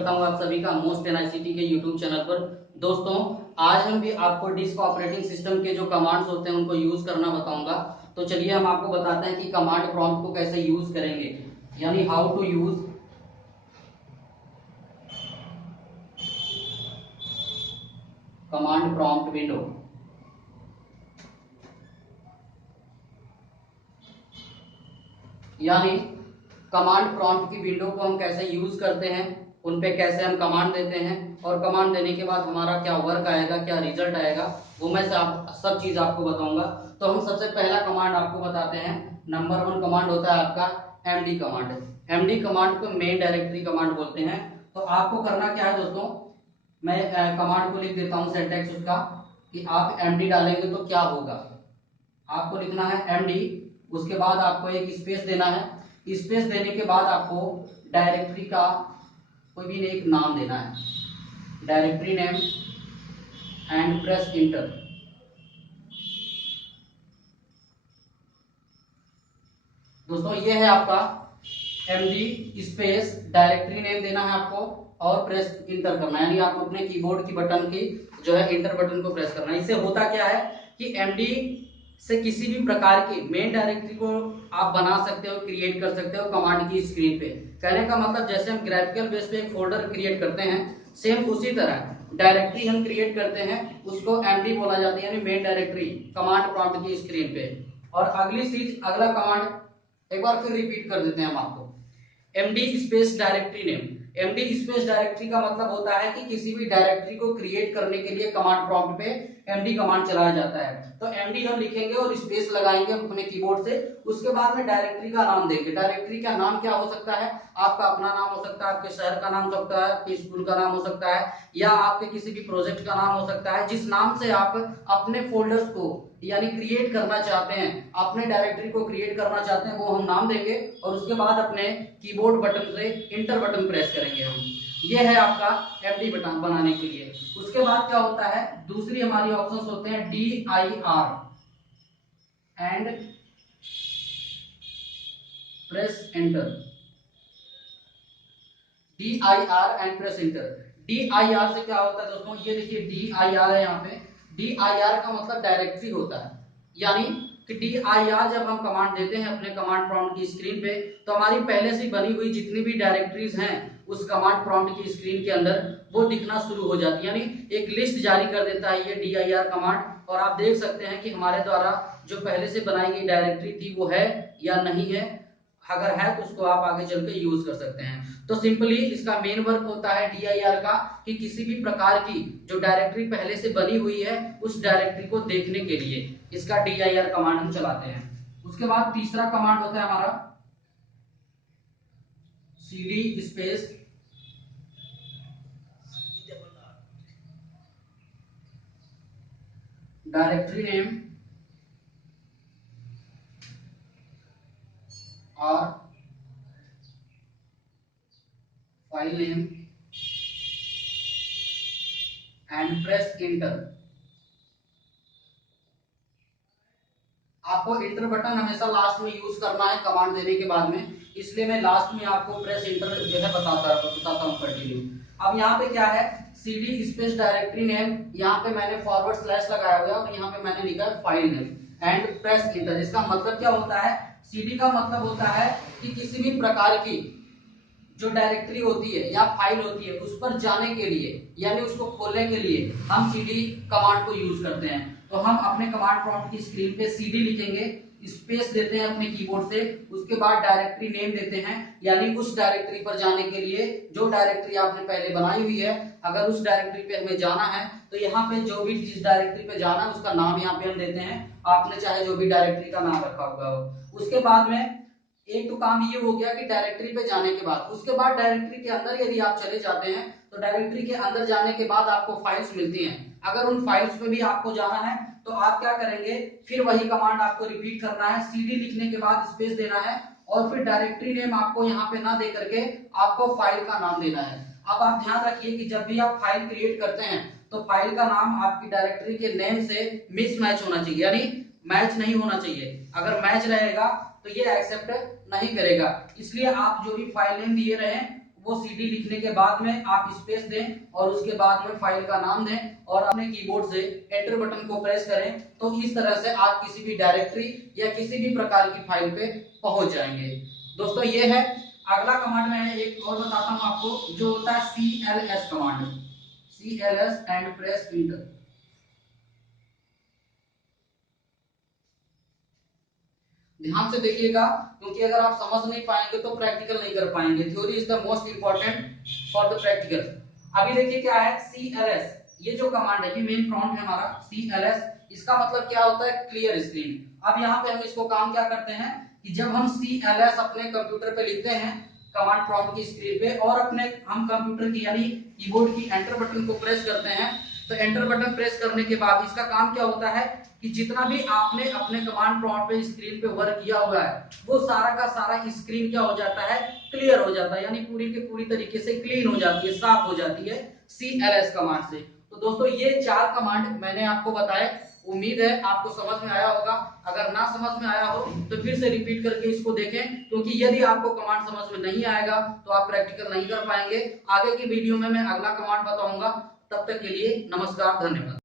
करता हूं आप सभी का मोस्ट एनआईसीटी के यूट्यूब चैनल पर। दोस्तों, आज हम भी आपको डिस्क ऑपरेटिंग सिस्टम के जो कमांड्स होते हैं उनको यूज करना बताऊंगा। तो चलिए हम आपको बताते हैं कि कमांड प्रॉम्प्ट को कैसे यूज करेंगे, यानी how to use command prompt window. यानी कमांड प्रॉम्प्ट की विंडो को हम कैसे यूज करते हैं, उन पे कैसे हम कमांड देते हैं और कमांड देने के बाद हमारा क्या वर्क आएगा, क्या रिजल्ट आएगा, वो मैं सब चीज आपको बताऊंगा। तो हम सबसे पहला कमांड आपको बताते हैं। नंबर 1 कमांड होता है आपका एमडी कमांड। एमडी कमांड को मेन डायरेक्टरी कमांड बोलते हैं। तो आपको करना क्या है दोस्तों, मैं कमांड को लिख देता हूं सिंटैक्स उसका कि आप एमडी डालेंगे तो क्या होगा। आपको लिखना है एमडी, उसके बाद आपको एक स्पेस देना है। स्पेस देने के बाद आपको डायरेक्टरी का कोई भी एक नाम देना है, directory name, and press inter. दोस्तों ये है आपका एमडी स्पेस डायरेक्टरी नेम देना है आपको और प्रेस इंटर करना है, यानी आप अपने कीबोर्ड की बटन की जो है इंटर बटन को प्रेस करना है। इससे होता क्या है कि एमडी से किसी भी प्रकार की मेन डायरेक्टरी को आप बना सकते हो, क्रिएट कर सकते हो कमांड की स्क्रीन पे। कहने का मतलब जैसे हम ग्राफिकल बेस पे एक फोल्डर क्रिएट करते हैं, सेम उसी तरह डायरेक्टरी हम क्रिएट करते हैं, उसको एमडी बोला जाता है, यानी मेन डायरेक्टरी कमांड प्रॉम्प्ट की स्क्रीन पे। और अगली चीज, अगला कमांड एक बार फिर रिपीट कर देते हैं हम आपको। MD space directory name. MD space directory का मतलब होता है कि किसी भी डायरेक्टरी को क्रिएट करने के लिए कमांड प्रॉम्प्ट पे एमडी कमांड चलाया जाता है। तो एमडी हम लिखेंगे और स्पेस लगाएंगे अपने कीबोर्ड से, उसके बाद में डायरेक्टरी का नाम देंगे। डायरेक्टरी का नाम क्या हो सकता है, आपका अपना नाम हो सकता है, आपके शहर का नाम हो सकता है, आपके स्कूल का नाम हो सकता है, या आपके किसी भी प्रोजेक्ट का नाम हो सकता है। जिस नाम से आप अपने फोल्डर्स को यानी क्रिएट करना चाहते हैं, अपने डायरेक्टरी को क्रिएट करना चाहते हैं, वो हम नाम देंगे और उसके बाद अपने कीबोर्ड बटन से इंटर बटन प्रेस करेंगे हम। ये है आपका एमडी बटन बनाने के लिए। उसके बाद क्या होता है, दूसरी हमारी ऑप्शंस होते हैं D I R and press enter. D I R and press enter. D I R से क्या होता है दोस्तों, ये देखिए डी आई आर है यहाँ पे। डी आई आर का मतलब डायरेक्टरी होता है, यानी कि डी आई आर जब हम कमांड देते हैं अपने कमांड प्रॉम्प्ट की स्क्रीन पे, तो हमारी पहले से बनी हुई जितनी भी डायरेक्टरीज हैं उस कमांड प्रॉम्प्ट की स्क्रीन के अंदर वो दिखना शुरू हो जाती है, यानी एक लिस्ट जारी कर देता है ये डी आई आर कमांड। और आप देख सकते हैं कि हमारे द्वारा जो पहले से बनाई गई डायरेक्टरी थी वो है या नहीं है। अगर है तो उसको आप आगे चल के यूज कर सकते हैं। तो सिंपली इसका मेन वर्क होता है डीआईआर का कि किसी भी प्रकार की जो डायरेक्टरी पहले से बनी हुई है उस डायरेक्टरी को देखने के लिए इसका डीआईआर कमांड हम चलाते हैं। उसके बाद तीसरा कमांड होता है हमारा सीडी स्पेस डायरेक्टरी नेम और file name and press inter. आपको इंटर बटन हमेशा लास्ट में यूज करना है कमांड देने के बाद में, इसलिए मैं लास्ट में आपको प्रेस इंटर जो है बताता हूँ कंटिन्यू। अब यहाँ पे क्या है, सीडी स्पेस डायरेक्टरी नेम, यहाँ पे मैंने फॉरवर्ड स्लैश लगाया हुआ है और यहाँ पे मैंने लिखा है file name and press inter. इसका मतलब क्या होता है, सीडी का मतलब होता है कि किसी भी प्रकार की जो डायरेक्टरी होती है या फाइल होती है उस पर जाने के लिए यानी उसको खोलने के लिए हम सीडी कमांड को यूज करते हैं। तो हम अपने कमांड प्रॉम्प्ट की स्क्रीन पे सीडी लिखेंगे, स्पेस देते हैं अपने कीबोर्ड से, उसके बाद डायरेक्टरी नेम देते हैं, यानी उस डायरेक्टरी पर जाने के लिए जो डायरेक्टरी आपने पहले बनाई हुई है, अगर उस डायरेक्टरी पे हमें जाना है तो यहाँ पे जो भी जिस डायरेक्टरी पे जाना है उसका नाम यहाँ पे हम देते हैं, आपने चाहे जो भी डायरेक्टरी का नाम रखा होगा हो। उसके बाद में एक तो काम ये हो गया कि डायरेक्टरी पे जाने के बाद, उसके बाद डायरेक्टरी के अंदर यदि आप चले जाते हैं तो डायरेक्टरी के अंदर जाने के बाद आपको फाइल्स मिलती हैं। अगर उन फाइल्स पे भी आपको जाना है तो आप क्या करेंगे, फिर वही कमांड आपको रिपीट करना है, सीडी लिखने के बाद स्पेस देना है और फिर डायरेक्टरी नेम आपको यहाँ पे ना दे करके आपको फाइल का नाम देना है। अब आप ध्यान रखिए कि जब भी आप फाइल क्रिएट करते हैं तो फाइल का नाम आपकी डायरेक्टरी के नेम से मिसमैच होना चाहिए, यानी मैच नहीं होना चाहिए। अगर मैच रहेगा तो ये एक्सेप्ट नहीं करेगा, इसलिए आप जो भी फाइल नेम दिए रहे वो CD लिखने के बाद में आप स्पेस दें और उसके बाद में फाइल का नाम दें और अपने कीबोर्ड से एंटर बटन को प्रेस करें, तो इस तरह से आप किसी भी डायरेक्टरी या किसी भी प्रकार की फाइल पे पहुंच जाएंगे। दोस्तों ये है। अगला कमांड मैं एक और बताता हूं आपको, जो होता है CLS command, CLS and press inter. ध्यान से देखिएगा, क्योंकि अगर आप समझ नहीं पाएंगे तो प्रैक्टिकल नहीं कर पाएंगे। Theory is the most important for the practical. अभी देखिए क्या है CLS, ये जो कमांड है, ये मेन प्रॉम्प्ट है हमारा CLS। इसका मतलब क्या होता है? Clear screen. अब यहाँ पे हम इसको काम क्या करते हैं कि जब हम CLS अपने कंप्यूटर पे लिखते हैं कमांड प्रॉम्प्ट की स्क्रीन पे, और अपने हम कंप्यूटर की यानी कीबोर्ड की एंटर बटन को प्रेस करते हैं, तो एंटर बटन प्रेस करने के बाद इसका काम क्या होता है कि जितना भी आपने अपने कमांड प्रॉम्प्ट पे स्क्रीन पे वर्क किया हुआ है, वो सारा का सारा स्क्रीन क्या हो जाता है? क्लियर हो जाता है, यानी पूरी की पूरी तरीके से क्लीन हो जाती है, साफ हो जाती है CLS कमांड से। तो दोस्तों ये 4 कमांड मैंने आपको बताए, उम्मीद है आपको समझ में आया होगा। अगर ना समझ में आया हो तो फिर से रिपीट करके इसको देखें, क्योंकि यदि आपको कमांड समझ में नहीं आएगा तो आप प्रैक्टिकल नहीं कर पाएंगे। आगे की वीडियो में मैं अगला कमांड बताऊंगा। तब तक के लिए नमस्कार, धन्यवाद।